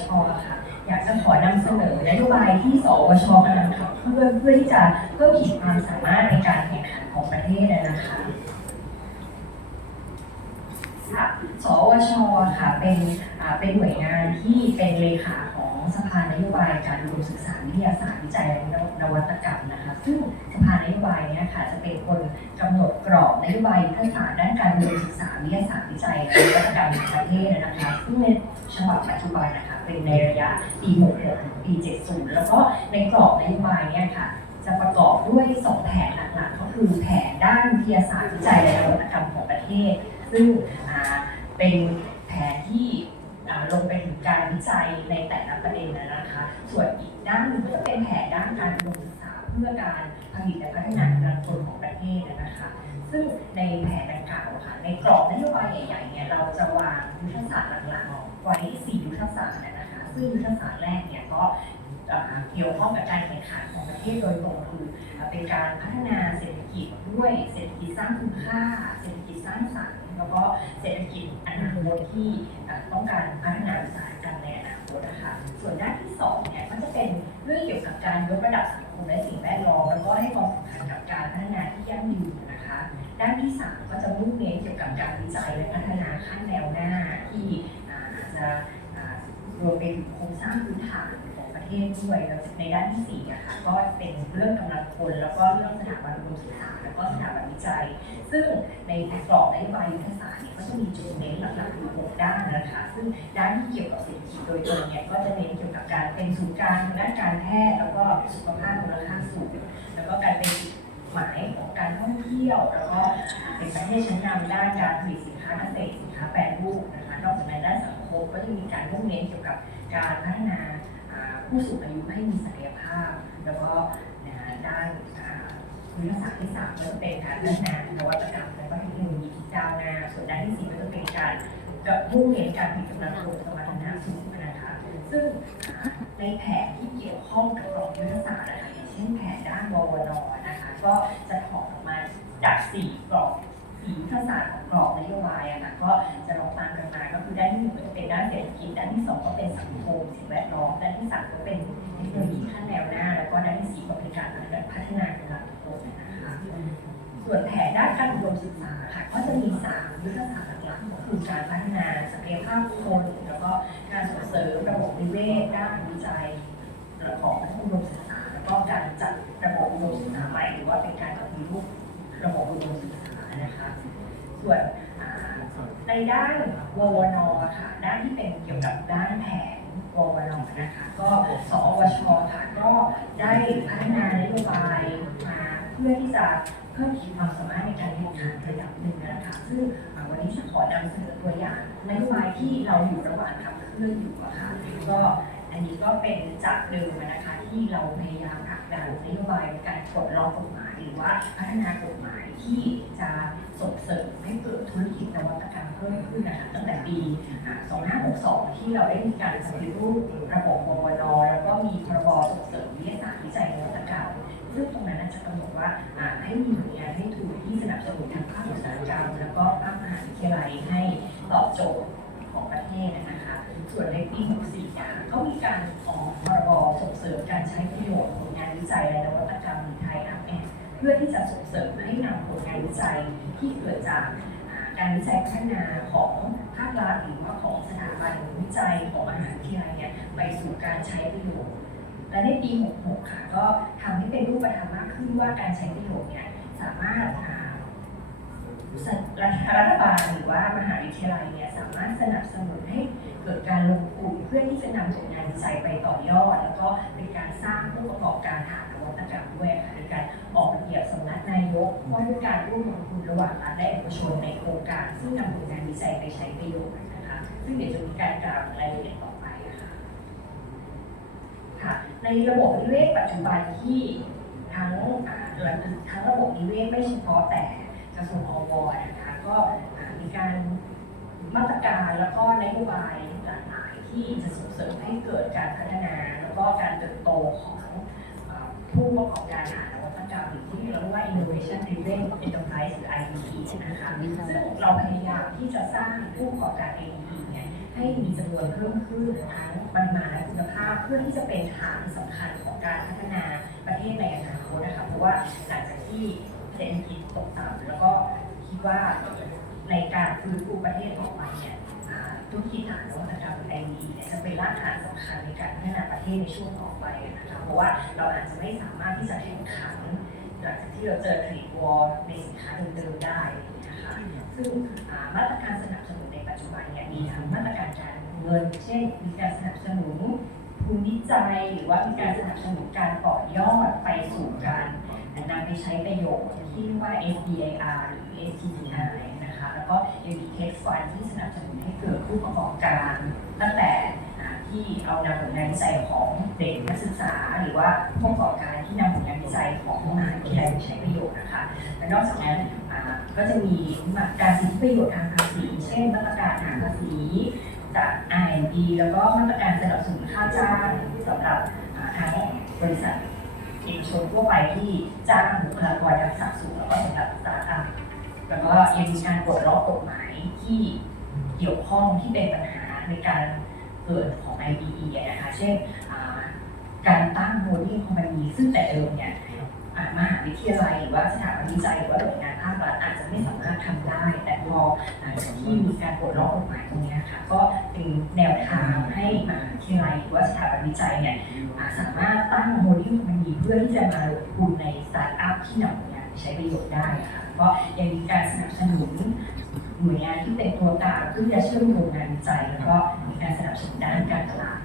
ชค่ะอยากจะขอนำเสนอนโยบายที่สวชกำลังขับเคลื่อนเพื่อที่จะเพิ่มขีดความสามารถในการแข่งขันของประเทศนะคะค่ะสวชค่ะเป็นเป็นหน่วยงานที่เป็นเลขาของสภานโยบายการอุดมศึกษาวิทยาศาสตร์วิจัยและนวัตกรรมนะคะซึ่งสภานโยบายเนี้ยค่ะจะเป็นคนกำหนดกรอบนโยบายยุทธศาสตร์ด้านการอุดมศึกษาวิทยาศาสตร์วิจัยและนวัตกรรมของประเทศนะคะซึ่งในฉบับปัจจุบันนะคะ เป็นในระยะปี 66 ปี 70 แล้วก็ในกรอบนโยบายเนี่ยค่ะ จะประกอบด้วยสองแผนหลักๆ ก็คือแผนด้านวิทยาศาสตร์วิจัยและนวัตกรรมของประเทศ ซึ่งเป็นแผนที่ลงไปถึงการวิจัยในแต่ละประเด็นนะนะคะ ส่วนอีกด้านหนึ่งก็จะเป็นแผนด้านการอุดมศึกษาเพื่อการผลิตและพัฒนากำลังคนของประเทศนะคะ ซึ่งในแผนดังกล่าวค่ะ ในกรอบนโยบายใหญ่ๆเนี่ยเราจะวางยุทธศาสตร์หลักๆไว้4ยุทธศาสตร์นะคะ ซึ่งยุทธศาสตร์แรกเนี่ยก็เกี่ยวข้องกับการแข่งขันของประเทศโดยตรงคือเป็นการพัฒนาเศรษฐกิจด้วยเศรษฐกิจสร้างคุณค่า เศรษฐกิจสร้างสรรค์แล้วก็เศรษฐกิจอนาคตที่ต้องการพัฒนาอุตสาหกรรมในอนาคตนะคะส่วนด้านที่สองเนี่ยก็จะเป็นเรื่องเกี่ยวกับการยกระดับสังคมและสิ่งแวดล้อมแล้วก็ให้ความสำคัญกับการพัฒนาที่ยั่งยืนนะคะด้านที่สามก็จะมุ่งเน้นเกี่ยวกับการวิจัยและพัฒนาขั้นแนวหน้าที่อาจจะ รวมไปถึงโครงสร้างพื้นฐานของประเทศด้วยแล้วในด้านที่สี่อะค่ะก็เป็นเรื่องกำลังคนแล้วก็เรื่องสถาบันอุดมศึกษาแล้วก็สถาบันวิจัย ซึ่งในกรอบนโยบายยุทธศาสตร์เนี่ยก็จะมีจุดเน้นหลักๆอยู่หกด้านนะคะ ซึ่งด้านที่เกี่ยวกับเศรษฐกิจโดยตรงเนี่ยก็จะเน้นเกี่ยวกับการเป็นศูนย์กลางด้านการแพทย์แล้วก็สุขภาพมูลค่าสูงแล้วก็การเป็นหมายของการท่องเที่ยว แล้วก็เป็นประเทศชั้นนำด้านการผลิตสินค้าเกษตรสินค้าแปรรูปนะคะนอกจากนั้นด้านสัง คมก็จะมีการมุ่งเน้นเกี่ยวกับการพัฒนาผู้สูงอายุให้มีศักยภาพ แล้วก็นะด้านคุณลักษณะที่สามก็จะเป็นการพัฒนานวัตกรรมและก็เทคโนโลยีที่ก้าวหน้าส่วนด้านที่สี่ก็จะเป็นการมุ่งเน้นการผลิตกำลังคนสมรรถนะสูงนะคะซึ่งในแผนที่เกี่ยวข้องกับกรอบยุทธศาสตร์นะคะอย่างเช่นแผนด้านววนนะคะก็จะถอดออกมาจากสี่กรอบ ยุทธศาสตร์ของกรอบนโยบายอะค่ะก็จะลองตามกันมาก็คือด้านที่หนึ่งก็จะเป็นด้านเศรษฐกิจด้านที่สองก็เป็นสังคมสิ่งแวดล้อมด้านที่สามก็เป็นเทคโนโลยีขั้นแนวหน้า แล้วก็ด้านที่สี่ก็เป็นการพัฒนากำลังคนนะคะส่วนแผนด้านการอุดมศึกษาค่ะก็จะมีสามยุทธศาสตร์หลักๆก็คือการพัฒนาศักยภาพคนแล้วก็การส่งเสริมระบบนิเวศด้านวิจัยของอุดมศึกษาแล้วก็การจัดระบบอุดมศึกษาใหม่หรือว่าเป็นการปฏิรูประบบอุดมศึกษา นะคะ ส่วนในด้านววนค่ะ ด้านที่เป็นเกี่ยวกับด้านแผนววนนะคะ ก็สอวชค่ะก็ได้พัฒนานโยบายมาเพื่อที่จะเพิ่มขีดความสามารถในการแข่งขันระดับหนึ่งนะคะซึ่งวันนี้จะขอนำเสนอตัวอย่างนโยบายที่เราอยู่ระหว่างขับเคลื่อนอยู่อะค่ะก็อันนี้ก็เป็นจากเดิมนะคะที่เราพยายามผลักดันนโยบายการปลดล็อกกฎหมายหรือว่าพัฒนากฎหมาย ที่จะส่งเสริมให้เกิดธุรกิจนวัตกรรมเพิ่มขึ้นนะคะตั้งแต่ปี 2562 ที่เราได้มีการปฏิรูประบบววนแล้วก็มีพรบส่งเสริมวิทยาศาสตร์วิจัยนวัตกรรมซึ่งตรงนั้นจะกำหนดว่าให้มีหน่วยงานให้ทุนที่สนับสนุนทางภาคอุตสาหกรรม แล้วก็ภาคมหาวิทยาลัยให้ตอบโจทย์ของประเทศนะคะส่วนในปี 64ค่ะก็มีการออกพรบส่งเสริมการใช้ประโยชน์ผลงานวิจัยและนวัตกรรมในไทยอัพแอน เพื่อที่จะส่งเสริมให้นำผลงานวิจัยที่เกิดจากการวิจัยพัฒนาของภาครัฐหรือว่าของสถาบันวิจัยของมหาวิทยาลัยเนี่ยไปสู่การใช้ประโยชน์ และในปี 66 ค่ะ ก็ทำให้เป็นรูปธรรมมากขึ้นว่าการใช้ประโยชน์เนี่ยสามารถอ่ารัฐรัฐบาลหรือว่ามหาวิทยาลัยเนี่ยสามารถสนับสนุนให้เกิดการลงทุนเพื่อที่จะนำผลงานวิจัยไปต่อยอด แล้วก็เป็นการสร้างผู้ประกอบการฐานน วัตกรรมด้วยค่ะในการออกระเบียบสำนักนายกว่าด้วยการร่วมลงทุนระหว่างรัฐและเอกชนในโครงการ ซึ่งนำผลงานวิจัยไปใช้ประโยชน์นะคะ ซึ่งเดี๋ยวจะมีการกล่าวรายละเอียดต่อไปะค่ะค่ะ ในระบบนิเวศปัจจุบันที่ทั้งทั้งระบบนิเวศไม่เฉพาะแต่กระทรวงอวนะคะก็มีการมาตรการแล้วก็นโยบายหลากหลายที่จะส่งเสริมให้เกิดการพัฒนา แล้วก็การเติบโตของ ผู้ประกอบการหานวัตกรรมหรือที่เราเรียกว่า innovation driven enterprise หรือ IDE นะคะซึ่งเราพยายามที่จะสร้างผู้ประกอบการ IDE เนี่ยให้มีจำนวนเพิ่มขึ้นทั้งปริมาณและคุณภาพเพื่อที่จะเป็นฐานสำคัญของการพัฒนาประเทศในอนาคตนะคะเพราะว่าหลังจากที่เศรษฐกิจตกต่ำแล้วก็คิดว่าในการฟื้นฟูประเทศต่อไปเนี่ยธุรกิจฐานนวัตกรรม IDE จะเป็นรากฐานสำคัญในการพัฒนาประเทศในช่วงต่อ เพราะว่าเราอาจจะไม่สามารถที่จะแข่งขันหลังจากที่เราเจอทรดวอร์ในสินค้าเดิมๆได้นะคะซึ่งมาตรการสนับสนุนในปัจจุบันเนี่ยมีทั้งมาตรการการเงิน เช่น มีการสนับสนุนทุนวิจัยหรือว่ามีการสนับสนุนการต่อยอดไปสู่การนำไปใช้ประโยชน์ที่เรียกว่า SDIR หรือ STTI นะคะ แล้วก็ยังมี Tech Fund ที่สนับสนุนให้เกิดผู้ประกอบการ ตั้งแต่ ที่เอานำผลงานวิจัยของเด็กนักศึกษา หรือว่าผู้ประกอบการที่นำผลงานวิจัยของมหาวิทยาลัยไปใช้ประโยชน์นะคะและนอกจากนั้นก็จะมีการสิทธิประโยชน์ทางภาษีเช่นมาตรการทางภาษีจาก R&D แล้วก็มาตรการสนับสนุนค่าจ้างสำหรับทางบริษัทเอกชนทั่วไปที่จ้างบุคลากรทักษะสูงแล้วก็สำหรับสตาร์ทอัพแล้วก็ยังมีการปลดล็อกกฎหมายที่เกี่ยวข้องที่เป็นปัญหาในการ เกิดของ IDE นะคะเช่นการตั้งโฮลดิ้งคอมพานีซึ่งแต่เดิมเนี่ยมหาวิทยาลัยหรือว่าสถาบันวิจัยหรือว่าหน่วยงานภาครัฐอาจจะไม่สามารถทำได้ แต่พอหลังจากที่มีการปลดล็อกกฎหมายตรงนี้ค่ะก็เป็นแนวทางให้มหาวิทยาลัยหรือว่าสถาบันวิจัยเนี่ยสามารถตั้งโมเดลมันดีเพื่อที่จะมาลงทุนในสตาร์ทอัพที่นำผลงานใช้ประโยชน์ได้ค่ะก็ยังมีการสนับสนุนหน่วยงานที่เป็นตัวกลางเพื่อจะเชื่อมโยงงานวิจัยแล้วก็ การสนับสนุนด้านการตลาด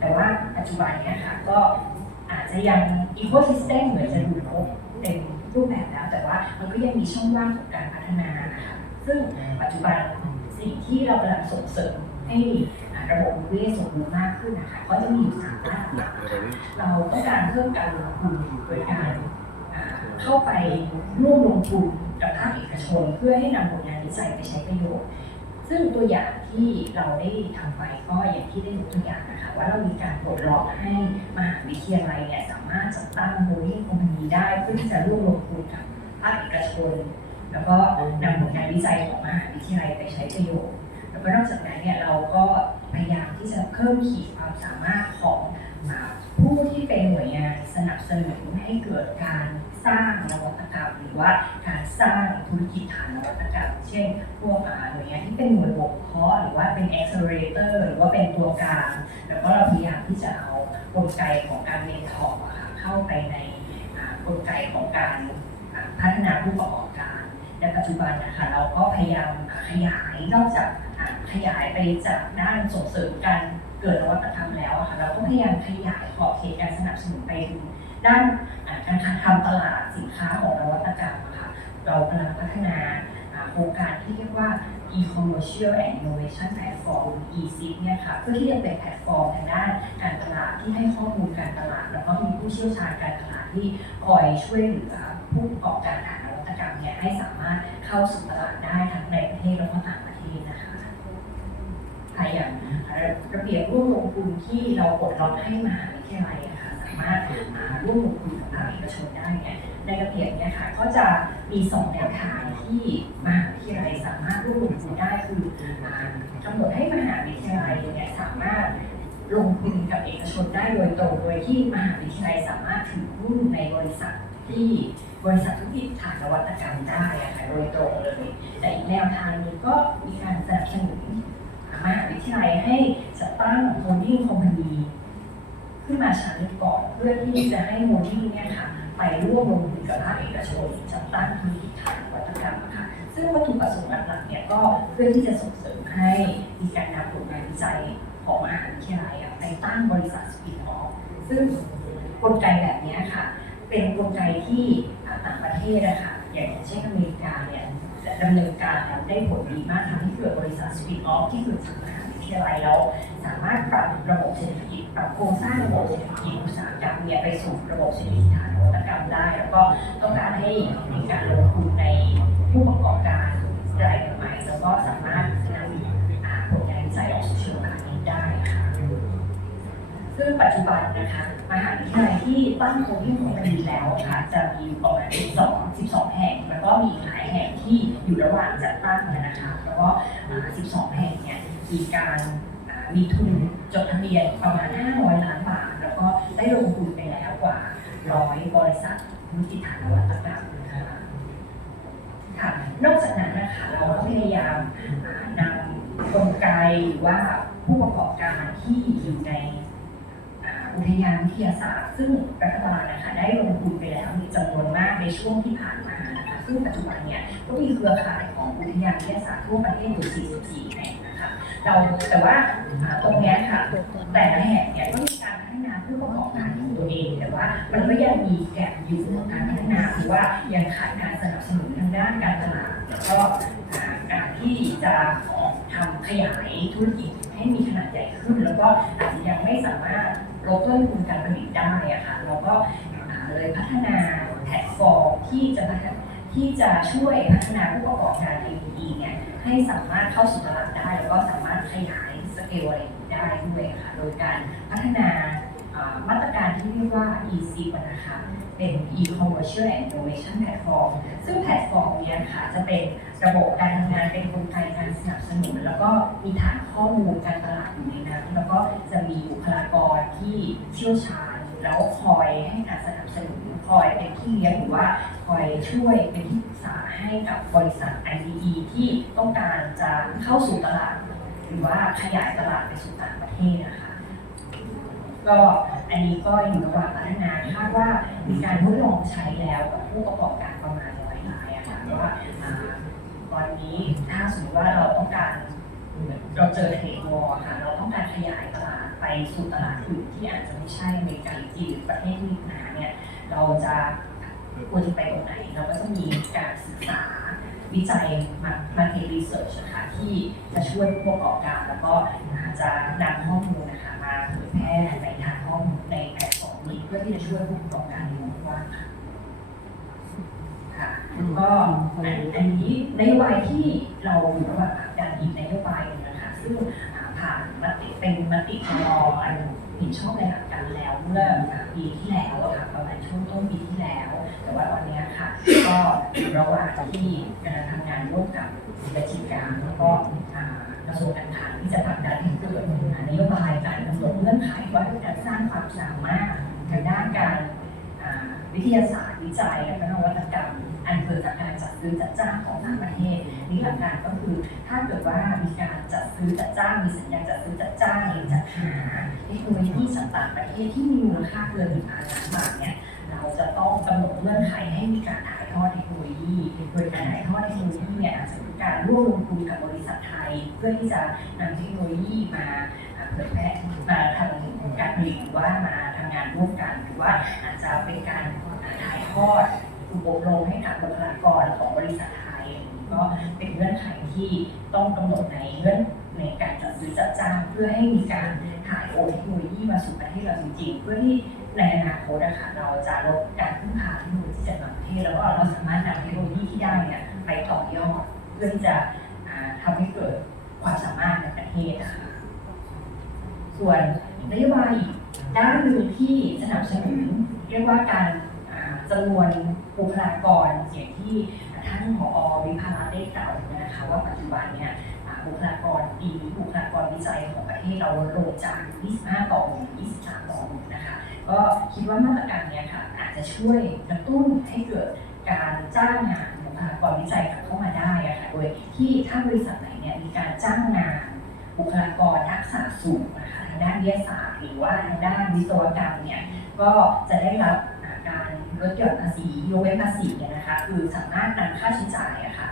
แต่ว่าปัจจุบันนี้ค่ะก็อาจจะยังอีโคซิสเต็มเหมือนจะดูครบเต็มรูปแบบแล้ว แต่ว่ามันก็ยังมีช่องว่างของการพัฒนานะคะซึ่งปัจจุบันสิ่งที่เรากำลังส่งเสริมให้ระบบนิเวศสมบูรณ์มากขึ้นนะคะก็จะมีอยู่สามด้านเราต้องการเพิ่มการลงทุนโดยการเข้าไปร่วมลงทุนกับภาคเอกชน เพื่อให้นำผลงานวิจัยไปใช้ประโยชน์ ซึ่งตัวอย่างที่เราได้ทำไปก็อย่างที่ได้ยกตัวอย่างนะคะว่าเรามีการปลดล็อกให้มหาวิทยาลัยเนี่ยสามารถจัดตั้งโฮลดิ้งคอมพานีได้เพื่อที่จะร่วมลงทุนกับภาคเอกชน แล้วก็นำผลงานวิจัยของมหาวิทยาลัยไปใช้ประโยชน์แล้วก็นอกจากนั้นเนี่ยเราก็พยายามที่จะเพิ่มขีดความสามารถของผู้ที่เป็นหน่วยงานสนับสนุนให้เกิดการ สร้างนวัตกรรม หรือว่าการสร้างธุรกิจฐานนวัตกรรม เช่น พวกอ่าหน่วยงานที่เป็นหน่วยบ่มเพาะหรือว่าเป็น accelerator หรือว่าเป็นตัวกลางแล้วก็เราพยายามที่จะเอากลไกของการเมนทอร์เข้าไปในกลไกของการพัฒนาผู้ประกอบการในปัจจุบันนะคะเราก็พยายามขยายนอกจากขยายไปจากด้านส่งเสริมการเกิดนวัตกรรมแล้วค่ะเราก็พยายามขยายขอบเขตการสนับสนุนไปถึง ด้านการทำตลาดสินค้าของนวัตกรรมอะค่ะเรากำลังพัฒนาโครงการที่เรียกว่า e-commercial and innovation platform e-SIP เนี่ยค่ะเพื่อที่จะเป็นแพลตฟอร์มทางด้านการตลาดที่ให้ข้อมูลการตลาด แล้วก็มีผู้เชี่ยวชาญการตลาดที่คอยช่วยเหลือผู้ประกอบการทางนวัตกรรมเนี่ยให้สามารถเข้าสู่ตลาดได้ทั้งในประเทศแล้วก็ต่างประเทศนะคะค่ะอย่างระเบียบร่วมลงทุนที่เราปลดล็อกให้มหาวิทยาลัยนะคะสา มารถอ่าร่วมลงทุนกับภาคเอกชนได้เนี่ยในกระเบียบเนี่ยค่ะก็จะมีสองแนวทางที่มหาวิทยาลัยสามารถร่วมลงทุนได้คือกำหนดให้มหาวิทยาลัยเนี่ยสามารถลงทุนกับเอกชนได้โดยตรงโดยที่มหาวิทยาลัยสามารถถือหุ้นในบริษัทที่บริษัทธุรกิจฐานนวัตกรรมได้อะค่ะโดยตรงเลยแต่อีกแนวทางหนึงก็มีการสนับสนุนมหาวิทยาลัยให้จัดตั้งโฮลดิ้งคอมพานี ขึ้นมาชั้นก่อนเพื่อที่จะให้โฮลดิ้เนี่ยค่ะไปร่วมลงทุนกับภาคเอกชนจัดตั้งธุรกิจฐานวัตกรรมค่ะซึ่งวัตถุประสงค์หลักๆเนี่ยก็เพื่อที่จะส่งเสริมให้มีการนำผลงานวิจัยของมหาวิทยาลัยอะไปตั้งบริษัทสปินออฟซึ่งกลไกแบบนี้ค่ะ เป็นกลไกที่ต่างประเทศนะคะอย่างเช่นอเมริกาเนี่ยดำเนินการแล้วได้ผลดีมากทำให้เกิดบริษัทสปินออฟที่เกิดจากมาวิ ทยาลัยแล้วสามารถปรับระบบเศรษฐกิจปรับโครงสร้างระบบเศรษฐกิจอุตสาหกรรมเนี่ยไปสู่ระบบเศรษฐกิจฐานนวัตกรรมได้ แล้วก็ต้องการให้มีการลงทุนในผู้ประกอบการรายใหม่แล้วก็สามารถนำผลงานวิจัยออกสู่เชิงพาณิชย์ได้ค่ะซึ่งปัจจุบันนะคะมหาวิทยาลัยที่ตั้งโครงที่โครงการนี้แล้วค่ะจะมีอยู่ประมาณ12 12 แห่ง แล้วก็มีหลายแห่งที่อยู่ระหว่างจัดตั้งนะคะแล้วก็อ่า12 แห่ง มีการมีทุนจดทะเบียนประมาณ 500 ล้านบาท แล้วก็ได้ลงทุนไปแล้วกว่า 100 บริษัทธุรกิจฐานวัตกรรมนะคะค่ะนอกจากนั้นนะคะเราก็พยายามนำกลไกหรือว่าผู้ประกอบการที่อยู่ในอุทยานวิทยาศาสตร์ ซึ่งรัฐบาลนะคะได้ลงทุนไปแล้วมีจำนวนมากในช่วงที่ผ่านมานะคะซึ่งปัจจุบันเนี่ยก็มีเครือข่ายของอุทยานวิทยาศาสตร์ทั่วประเทศอยู่ 44 แห่ง เราแต่ว่าตรงนี้ค่ะแต่ละแห่งเนี่ยก็มีการพัฒนาผู้ประกอบการของตัวเอง แต่ว่ามันก็ยังมีแกลบอยู่ในการพัฒนาหรือว่ายังขาดการสนับสนุนทางด้านการตลาดแล้วก็การที่จะทำขยายธุรกิจให้มีขนาดใหญ่ขึ้น แล้วก็อาจจะยังไม่สามารถลดต้นทุนการผลิตได้อะค่ะเราก็เลยพัฒนาแพลตฟอร์มที่จะพัฒนา ที่จะช่วยพัฒนาผู้ประกอบการ APE เนี่ยให้สามารถเข้าสู่ตลาดได้ แล้วก็สามารถขยายสเกลอะไรได้ด้วยค่ะโดยการพัฒนามาตรการที่เรียกว่า EC นะคะเป็น e-commercial and innovation platform ซึ่งแพลตฟอร์มเนี้ยค่ะจะเป็นระบบการทำงานเป็นกลไกการสนับสนุน แล้วก็มีฐานข้อมูลการตลาดอยู่ในนั้นแล้วก็จะมีบุคลากรที่เชี่ยวชาญ แล้วคอยให้การสนับสนุนคอยเป็นที่เลี้ยงหรือว่าคอยช่วยเป็นที่ปรึกษาให้กับบริษัท IDE ที่ต้องการจะเข้าสู่ตลาด หรือว่าขยายตลาดไปสู่ต่างประเทศนะคะก็อันนี้ก็อยู่ระหว่างพัฒนาคาดว่ามีการทดลองใช้แล้วกับผู้ประกอบการประมาณร้อยรายอะค่ะว่าตอนนี้ถ้าสมมติว่าเราต้องการเราเจอเทรดวอร์ค่ะเราต้องการขยายตลาด ไปสู่ตลาดอื่นที่อาจจะไม่ใช่อเมริกาหรือจีนหรือประเทศที่มีปัญหาเนี่ยเราจะควรจะไปตรงไหน เราก็จะมีการศึกษาวิจัยมามาเทรีเสิร์ชนะคะที่จะช่วยผู้ประกอบการ แล้วก็จะนำข้อมูลนะคะมาเผยแพร่ในทางข้อมูลในแพลตฟอร์มนี้เพื่อที่จะช่วยผู้ประกอบการในวงกว้างค่ะค่ะก็อันนี้นโยบายที่เราอยู่ระหว่างกดันอีกนโยบายหนึงนะคะซึ่ง มติเป็นมติครมอันเห็นชอบในหลักการแล้วเมื่อปีที่แล้วค่ะประมาณช่วงต้นปีที่แล้ว แต่ว่าตอนนี้ค่ะ ก็ระหว่างที่กำลังทำงานร่วมกับบัญชีกลารแล้วก็กระทรวงการคลังที่จะผลักดันให้เกิดนโยบายการกำหนดเงื่อนไขว่าการสร้างความสามารถทางด้านการ วิทยาศาสตร์วิจัยและก็นวัตกรรม อันเกิดจากการจัดซื้อจัดจ้างของต่างประเทศนี่หลักการก็คือถ้าเกิดว่ามีการจัดซื้อจัดจ้างมีสัญญาจัดซื้อจัดจ้างหรือจัดหาเทคโนโลยีจากต่างประเทศที่มีมูลค่าเกินหนึ่งพันล้านบาทเนี่ยเราจะต้องกำหนดเงื่อนไขให้มีการถ่ายทอดเทคโนโลยีโดยการถ่ายทอดเทคโนโลยีเนี่ยอาจจะเป็นการร่วมลงทุนกับบริษัทไทย เพื่อที่จะนำเทคโนโลยีมา เผยแพร่มาทำการผลิตหรือว่ามาทำงานร่วมกัน หรือว่าอาจจะเป็นการถ่ายทอดอบรมให้กับบุคลากรของบริษัทไทยก็เป็นเงื่อนไขที่ต้องกำหนดในเงื่อนในการจัดซื้อจัดจ้างเพื่อให้มีการถ่ายโอนเทคโนโลยีมาสู่ประเทศเราจริงๆ เพื่อที่ในอนาคตอะคะเราจะลดการพึ่งพาเทคโนโลยีจากต่างประเทศแล้วก็เราสามารถนำเทคโนโลยีที่ได้เนี่ยไปต่อยอดเพื่อที่จะทำให้เกิดความสามารถในประเทศนะคะ ส่วนนโยบายอีกด้านหนึ่งที่สนับสนุนเรียกว่าการจำนวนบุคลากรอย่างที่ท่านผอวิภารัตน์ได้กล่าวนะคะว่าปัจจุบันเนี่ยบุคลากรปีนี้บุคลากรวิจัยของประเทศเราลดลงจาก 25 ต่อ1 23 ต่อ1นะคะ ก็คิดว่ามาตรการเนี้ยค่ะอาจจะช่วยกระตุ้นให้เกิดการจ้างงานบุคลากรวิจัยกลับเข้ามาได้ะค่ะ โดยที่ถ้าบริษัทไหนเนี่ยมีการจ้างงานบุคลากรทักษะสูงนะคะางด้านวิทยาศาสตร์ หรือว่าทางด้านวิศวกรรมเนี่ยก็จะได้รับการลดหย่อนภาษียกเว้นภาษีเนี่ยนะคะคือสามารถนำค่าใช้จ่ายอะค่ะ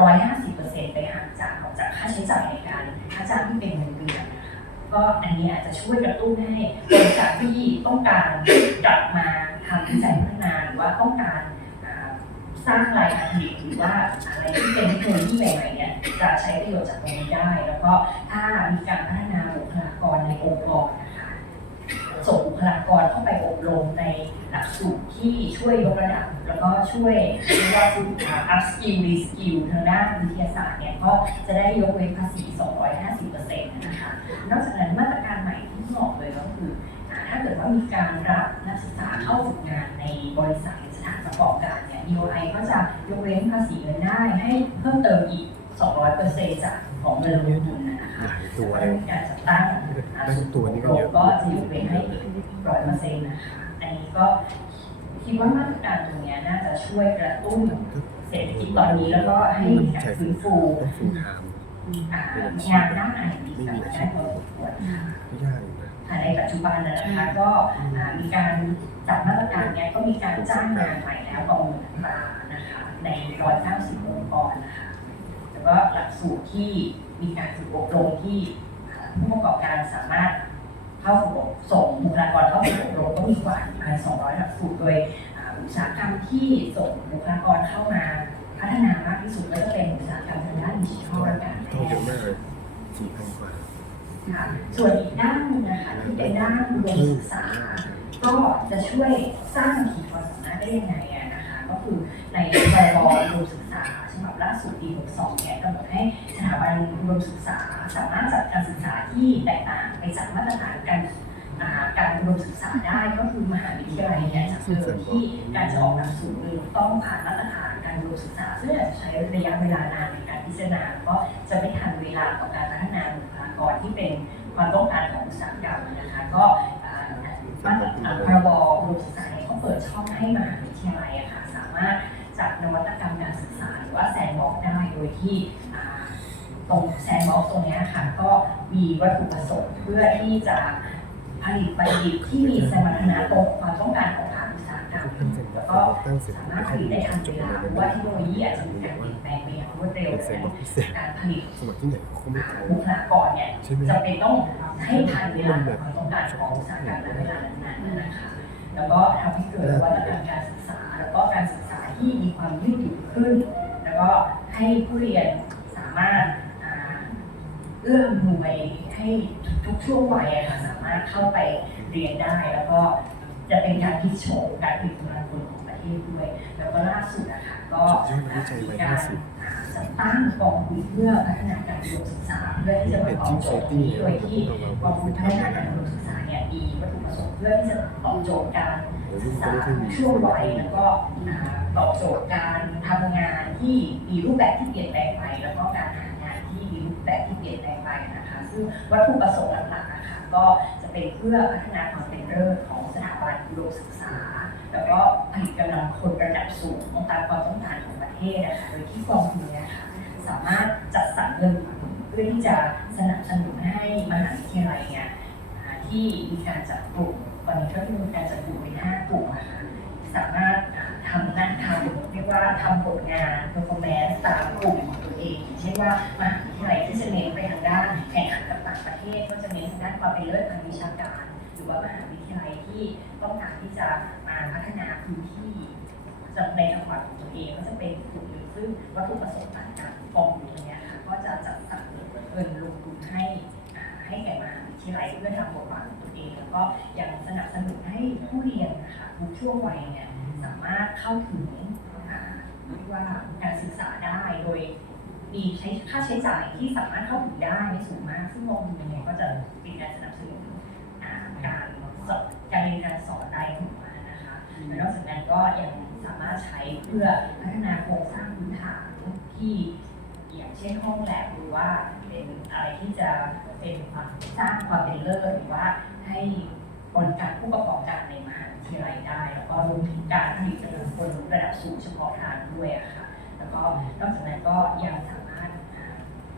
ร้อยห้าสิบเปอร์เซ็นต์ไปหักจากออกจากค่าใช้จ่ายในการค่าจ้างที่เป็นเงินเดือนก็อันนี้อาจจะช่วยกระตุ้นให้บริษัทที่ต้องการกลับมาทำวิจัยพัฒนาหรือว่าต้องการ สร้างรายได้หรือว่าอะไรที่เป็นเทคโนโลยีใหม่ๆเนี่ยจะใช้ประโยชน์จากตรงนี้ได้ แล้วก็ถ้ามีการพัฒนาบุคลากรในองค์กรนะคะส่งบุคลากรเข้าไปอบรมในหลักสูตรที่ช่วยยกระดับ แล้วก็ช่วยเรียกว่าคุณอัพสกิลรีสกิลทางด้านวิทยาศาสตร์เนี่ยก็จะได้ยกเว้นภาษี 250%นะคะนอกจากนั้นมาตรการใหม่ที่บอกเลยก็คือถ้าเกิดว่ามีการรับนักศึกษาเข้าฝึกงานในบริษัทหรือสถานประกอบการ EOI ก็จะยกเว้นภาษีเงินได้ให้เพิ่มเติมอีก 200%จากของเงินลงทุนนะคะหลายตัวแล้วก็มีการจัดตั้งได้ทุกตัวนี่ก็เยอะก็จะยกเว้นให้อีกร้อยเปอร์เซ็นต์นะคะอันนี้ก็คิดว่ามาตรการตรงเนี้ยน่าจะช่วยกระตุ้นเศรษฐกิจตอนนี้แล้วก็ให้มีการฟื้นฟูต้องฟูลไทม์อ่างานด้านอาหารดีกันได้พอสมควรค่ะ ไม่ยากอยู่นะอ่าในปัจจุบันนะนะคะก็อ่ามีการจัดมาตรการเนี้ยก็มีการจ้างงานใหม่แล้วกองทุนตรานะคะใน 190 องค์กรนะคะแล้วก็หลักสูตรที่มีการฝึกอบรมที่อ่าผู้ประกอบการสามารถเข้าฝึกอบส่งบุคลากรเข้าฝึกอบรมก็มีกว่า1,200 หลักสูตรโดยอ่าอุตสาหกรรมที่ส่งบุคลากรเข้ามาพัฒนามากที่สุดก็จะเป็นอุตสาหกรรมทางด้านดิจิทัลและการแพโตเยทอะย์มากเลยสี่พันกว่า ค่ะส่วนอีกด้านนึงนะคะที่เป็นด้านอุดมศึกษา ก็จะช่วยสร้างขีดความสามารถได้ยังไงนะคะ ก็คือในพรบอุดมศึกษาฉบับล่าสุดปี 62เนี่ยกำหนดให้สถาบันอุดมศึกษา สามารถจัดการศึกษาที่แตกต่างไปจากมาตรฐานการการอุดมศึกษาได้ก็คือมหาวิทยาลัยเนี่ยจากเดิมที่การจะออกหลักสูตรหรือต้องผ่านมาตรฐานการอุดมศึกษาซึ่งอาจจะใช้ระยะเวลานานในการพิจารณาก็จะไม่ทันเวลาต่อการพัฒนาบุคล รที่เป็นความต้องการของอุตสาหกรรมนะคะก็มาตรพรบอุดมศึกษาเนี่ยเขาเปิดช่องให้มหาวิทยาลัยอะค่ะสามารถจัดนวัตกรรมการศึกษาหรือว่าแซนบ็อกได้โดยที่ตรงแซนบ็อกตรงนี้ค่ะก็มีวัตถุประสงค์เพื่อที่จะผลิตบัณฑิตที่มีสมรรถนะตรงความต้องการของภาคอุตสาหกรรมแล้วก็สามารถผลิตได้ทันเวลาเลยเพราะว่าเทคโนโลยีอาจจะมีการ วดเร็วเป็นเซนบอกพิเศษการผลิตสมัครที่ไหนเขาไม่เอาบุคลากรเนี่ยใช่ไหมจำเป็นต้องให้ทันเวลาของความต้องการของอุตสาหกรรมในเวลานั้นๆนะคะแล้วก็ทำให้เกิดนวัตกรรมการศึกษา แล้วก็การศึกษาที่มีความยืดหยุ่นขึ้น แล้วก็ให้ผู้เรียนสามารถอ่าเอื้อมมือไปให้ทุกช่วงวัยอะค่ะสามารถเข้าไปเรียนได้ แล้วก็จะเป็นการพิชโฉมการผลิตบุคลากรของประเทศด้วย แล้วก็ล่าสุดอะค่ะก็สุดยอดนักวิจัยมีวัยการห้าสิบ จัดตั้งกองทุนเพื่อพัฒนาการอุดมศึกษาเพื่อที่จะมาตอบโจทย์นี้โดยที่กองทุนพัฒนาการอุดมศึกษาเนี่ยมีวัตถุประสงค์เพื่อที่จะตอบโจทย์การศึกษาช่วงวัยแล้วก็ตอบโจทย์การทำงานที่มีรูปแบบที่เปลี่ยนแปลงไปแล้วก็การหางานที่มีรูปแบบที่เปลี่ยนแปลงไปนะคะซึ่งวัตถุประสงค์หลักๆนะคะก็จะเป็นเพื่อพัฒนาความเป็นเลิศของสถาบันอุดมศึกษา แล้วก็ผลิตกำลังคนระดับสูงตามความต้องการของประเทศนะคะโดยที่กองทุนเนยคะสามารถจัดสรรเงินเพื่อที่จะสนับสนุนให้มหาวิทยาลัยเนี่ยที่มีการจัดกลุ่มตอนนี้ก็มีการจัดกลุ่มเป็นห้ากลุ่มนะคะสามารถทำหน้าทำเรียกว่าทำผลงาน performance ตามกลุ่มของตัวเองอย่างเช่นว่ามหาวิทยาลัยที่จะเน้นไปทางด้านแข่งขันกับต่างประเทศก็จะเน้นทางด้านความเป็นเลิศทางวิชาการ หรือว่ามหาวิทยาลัยที่ต้องการที่จะ มารพัฒนาพื้นที่ในจังหวัดของตัวเองก็จะเป็นกลุ่มหนึ่งซึ่งวัตถุประสงค์ต่างกันกองทุนเนี้ยค่ะก็จะจัดสรรเงินลงทุนให้ให้แก่มหาวิทยาลัยเพื่อทำบทบาทของตัวเองแล้วก็ยังสนับสนุนให้ผู้เรียนนะคะทุกช่วงวัยเนี่ยสามารถเข้าถึงอ่ารว่าการศึกษาได้โดย มีใช้ค่าใช้จ่ายที่สามารถเข้าถึงได้ไม่สูงมากซึ่งกองทุนเนี่ยก็จะเป็นการสนับสนุนการสอนการเรียนการสอนได้ และนอกจากนั้นก็ยังสามารถใช้เพื่อพัฒนาโครงสร้างพื้นฐานที่อย่างเช่นห้องแลบหรือว่าเป็นอะไรที่จะเป็นความสร้างความเป็นเลิศหรือว่าให้บริการผู้ประกอบการในมหาวิทยาลัยได้ แล้วก็รวมถึงการผลิตกำลังคนระดับสูงเฉพาะทางด้วยค่ะ แล้วก็นอกจากนั้นก็ยังสามารถ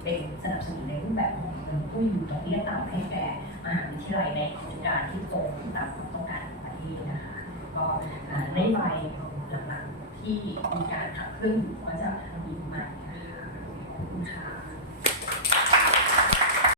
เป็นสนับสนุนในรูปแบบของเงินกู้ยืมดอเบี้ยต่ำให้แก่มหาวิทยาลัยในโครงการที่ตรงตามความต้องการของประเทศนะคะ ก็นโยบายหลักๆที่มีการขับเคลื่อนอยู่ก็จะมีประมาณนี้นะคะขอบคุณค่ะ